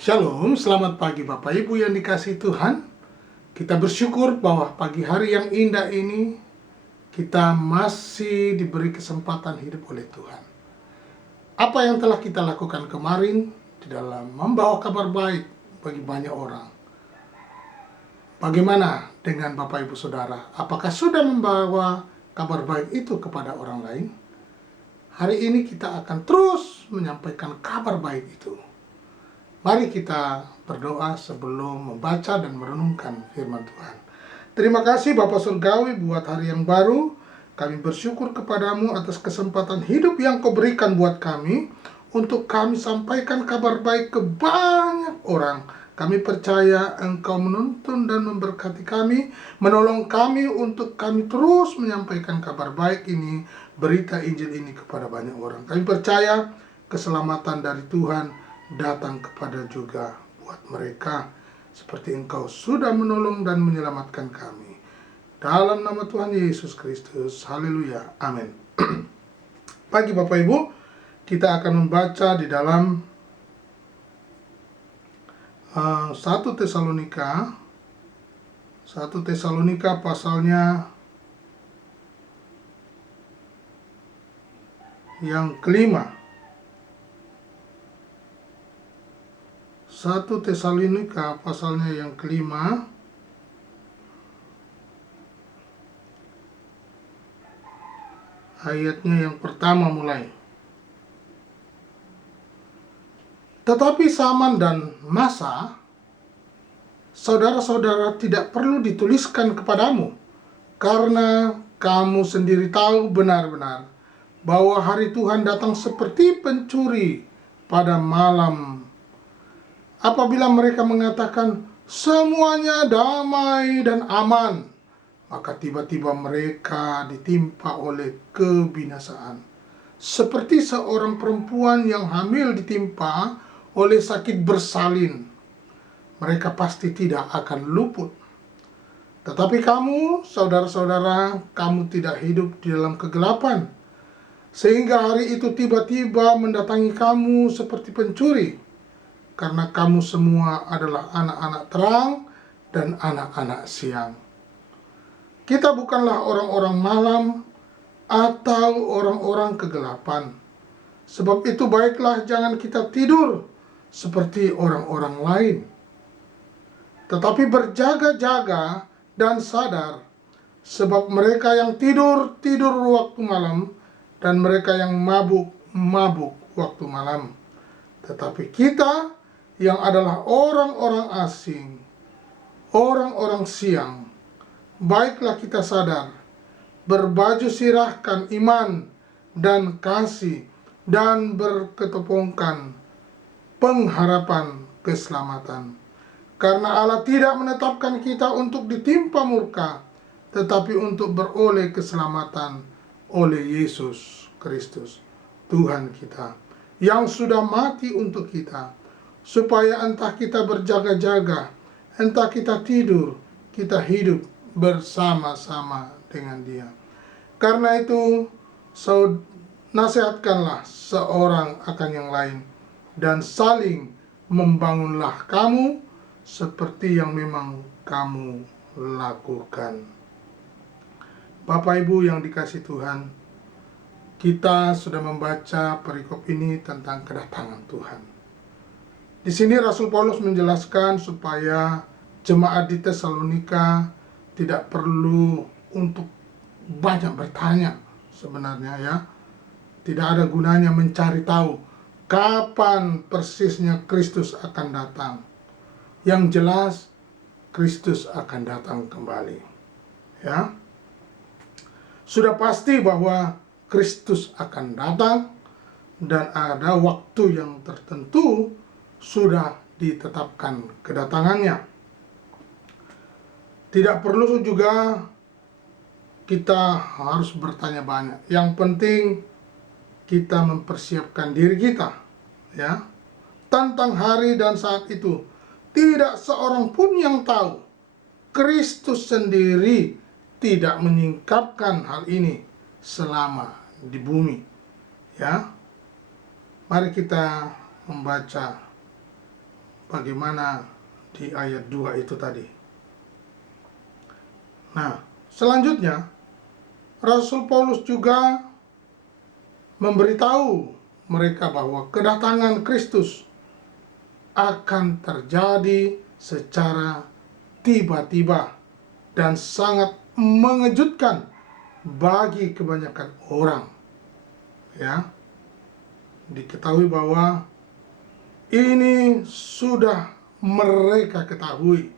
Shalom, selamat pagi Bapak Ibu yang dikasihi Tuhan. Kita bersyukur bahwa pagi hari yang indah ini kita masih diberi kesempatan hidup oleh Tuhan. Apa yang telah kita lakukan kemarin di dalam membawa kabar baik bagi banyak orang. Bagaimana dengan Bapak Ibu Saudara? Apakah sudah membawa kabar baik itu kepada orang lain? Hari ini kita akan terus menyampaikan kabar baik itu. Mari kita berdoa sebelum membaca dan merenungkan firman Tuhan. Terima kasih Bapa Surgawi buat hari yang baru. Kami bersyukur kepadamu atas kesempatan hidup yang kau berikan buat kami, untuk kami sampaikan kabar baik ke banyak orang. Kami percaya Engkau menuntun dan memberkati kami, menolong kami untuk kami terus menyampaikan kabar baik ini, berita Injil ini kepada banyak orang. Kami percaya keselamatan dari Tuhan datang kepada juga buat mereka, seperti Engkau sudah menolong dan menyelamatkan kami. Dalam nama Tuhan Yesus Kristus, haleluya, amin. Pagi Bapak Ibu, kita akan membaca di dalam 1 Tesalonika pasalnya yang kelima. 1 Tesalonika pasalnya yang kelima, ayatnya yang pertama mulai. Tetapi zaman dan masa, saudara-saudara, tidak perlu dituliskan kepadamu, karena kamu sendiri tahu benar-benar bahwa hari Tuhan datang seperti pencuri pada malam. Apabila mereka mengatakan semuanya damai dan aman, maka tiba-tiba mereka ditimpa oleh kebinasaan. Seperti seorang perempuan yang hamil ditimpa oleh sakit bersalin. Mereka pasti tidak akan luput. Tetapi kamu, saudara-saudara, kamu tidak hidup di dalam kegelapan, sehingga hari itu tiba-tiba mendatangi kamu seperti pencuri. Karena kamu semua adalah anak-anak terang dan anak-anak siang. Kita bukanlah orang-orang malam atau orang-orang kegelapan. Sebab itu baiklah jangan kita tidur seperti orang-orang lain. Tetapi berjaga-jaga dan sadar, sebab mereka yang tidur, tidur waktu malam, dan mereka yang mabuk, mabuk waktu malam. Tetapi kita yang adalah orang-orang asing, orang-orang siang, baiklah kita sadar, berbaju sirahkan iman dan kasih, dan berketopongkan pengharapan keselamatan. Karena Allah tidak menetapkan kita untuk ditimpa murka, tetapi untuk beroleh keselamatan oleh Yesus Kristus, Tuhan kita, yang sudah mati untuk kita, supaya entah kita berjaga-jaga, entah kita tidur, kita hidup bersama-sama dengan Dia. Karena itu, nasihatkanlah seorang akan yang lain, dan saling membangunlah kamu seperti yang memang kamu lakukan. Bapak Ibu yang dikasihi Tuhan, kita sudah membaca perikop ini tentang kedatangan Tuhan. Di sini Rasul Paulus menjelaskan supaya jemaat di Tesalonika tidak perlu untuk banyak bertanya sebenarnya, ya. Tidak ada gunanya mencari tahu kapan persisnya Kristus akan datang. Yang jelas Kristus akan datang kembali, ya. Sudah pasti bahwa Kristus akan datang, dan ada waktu yang tertentu sudah ditetapkan kedatangannya. Tidak perlu juga kita harus bertanya banyak. Yang penting kita mempersiapkan diri kita, ya. Tentang hari dan saat itu, tidak seorang pun yang tahu. Kristus sendiri tidak menyingkapkan hal ini selama di bumi, ya. Mari kita membaca bagaimana di ayat 2 itu tadi. Nah, selanjutnya Rasul Paulus juga memberitahu mereka bahwa kedatangan Kristus akan terjadi secara tiba-tiba dan sangat mengejutkan bagi kebanyakan orang. Ya, diketahui bahwa ini sudah mereka ketahui,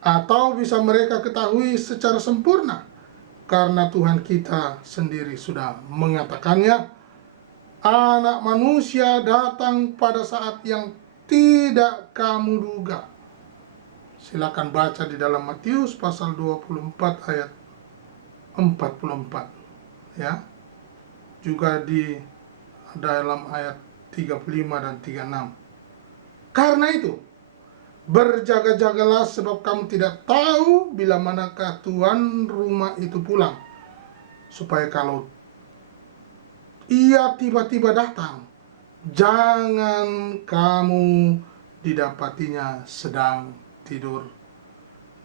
atau bisa mereka ketahui secara sempurna, karena Tuhan kita sendiri sudah mengatakannya, Anak manusia datang pada saat yang tidak kamu duga. Silakan baca di dalam Matius pasal 24 ayat 44, ya. Juga di dalam ayat 35 dan 36. Karena itu, berjaga-jagalah sebab kamu tidak tahu bila manakah tuan rumah itu pulang, supaya kalau ia tiba-tiba datang, jangan kamu didapatinya sedang tidur.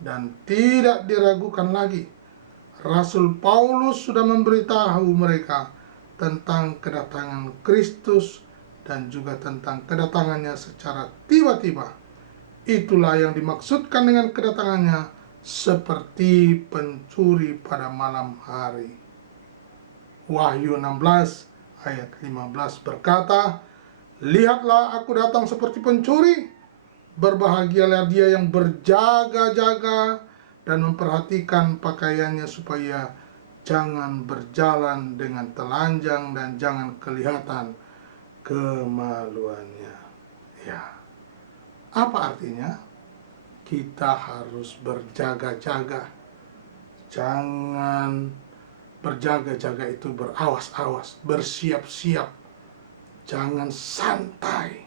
Dan tidak diragukan lagi, Rasul Paulus sudah memberitahu mereka tentang kedatangan Kristus dan juga tentang kedatangannya secara tiba-tiba. Itulah yang dimaksudkan dengan kedatangannya seperti pencuri pada malam hari. Wahyu 16 ayat 15 berkata, Lihatlah aku datang seperti pencuri. Berbahagialah dia yang berjaga-jaga dan memperhatikan pakaiannya supaya jangan berjalan dengan telanjang dan jangan kelihatan kemaluannya. Ya, apa artinya? Kita harus berjaga-jaga. Jangan berjaga-jaga itu berawas-awas, bersiap-siap. Jangan santai.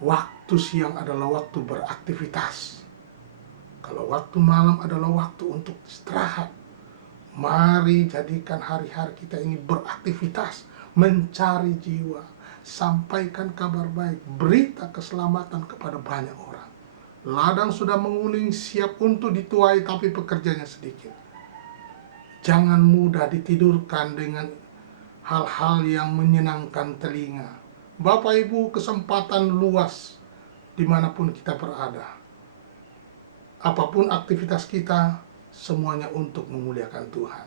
Waktu siang adalah waktu beraktivitas. Kalau waktu malam adalah waktu untuk istirahat. Mari jadikan hari-hari kita ini beraktivitas, mencari jiwa, sampaikan kabar baik, berita keselamatan kepada banyak orang. Ladang sudah menguling, siap untuk dituai, tapi pekerjanya sedikit. Jangan mudah ditidurkan dengan hal-hal yang menyenangkan telinga. Bapak Ibu, kesempatan luas dimanapun kita berada. Apapun aktivitas kita, semuanya untuk memuliakan Tuhan.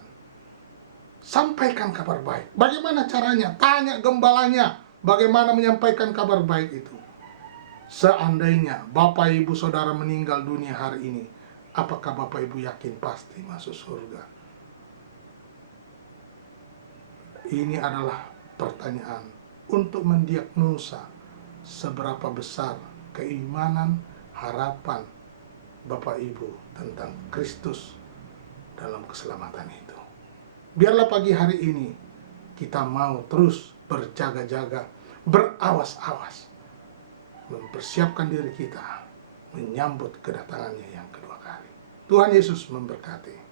Sampaikan kabar baik. Bagaimana caranya? Tanya gembalanya, bagaimana menyampaikan kabar baik itu. Seandainya Bapak Ibu Saudara meninggal dunia hari ini, apakah Bapak Ibu yakin pasti masuk surga? Ini adalah pertanyaan untuk mendiagnosa seberapa besar keimanan, harapan Bapak Ibu tentang Kristus dalam keselamatan itu. Biarlah pagi hari ini kita mau terus berjaga-jaga, berawas-awas, mempersiapkan diri kita menyambut kedatangannya yang kedua kali. Tuhan Yesus memberkati.